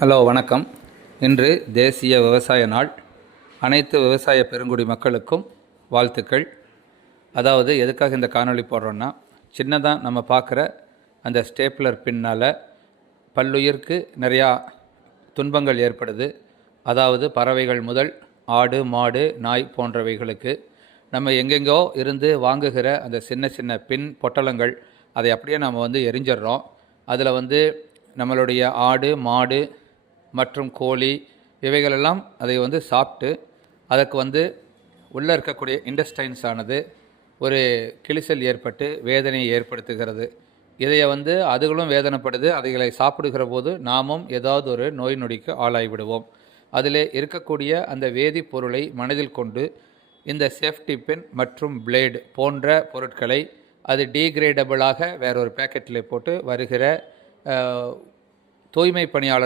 Hello வணக்கம். இன்று தேசிய விவசாய நாள். அனைத்து விவசாய பெருங்குடி மக்களுக்கும் வாழ்த்துக்கள். அதாவது எதுக்காக இந்த காணொளி போடுறோன்னா, சின்னதாக நம்ம பார்க்குற அந்த ஸ்டேப்லர் பின்னால் பல்லுயிருக்கு நிறையா துன்பங்கள் ஏற்படுது. அதாவது பறவைகள் முதல் ஆடு மாடு நாய் போன்றவைகளுக்கு நம்ம எங்கெங்கோ இருந்து வாங்குகிற அந்த சின்ன சின்ன பின் பொட்டலங்கள் அதை அப்படியே நம்ம எரிஞ்சிடுறோம். அதில் நம்மளுடைய ஆடு மாடு மற்றும் கோழி இவைகளெல்லாம் அதை சாப்பிட்டு அதற்கு உள்ளே இருக்கக்கூடிய இன்டெஸ்டைன்ஸ் ஆனது ஒரு கிழிசல் ஏற்பட்டு வேதனையை ஏற்படுத்துகிறது. இதையை அதுகளும் வேதனைப்படுது. அதைகளை சாப்பிடுகிற போது நாமும் ஏதாவது ஒரு நோய் நொடிக்கு ஆளாகிவிடுவோம். அதில் இருக்கக்கூடிய அந்த வேதிப்பொருளை மனதில் கொண்டு இந்த சேஃப்டி பின் மற்றும் பிளேடு போன்ற பொருட்களை அது டீக்ரேடபிளாக வேறொரு பேக்கெட்டில் போட்டு வருகிற தூய்மை பணியாளர்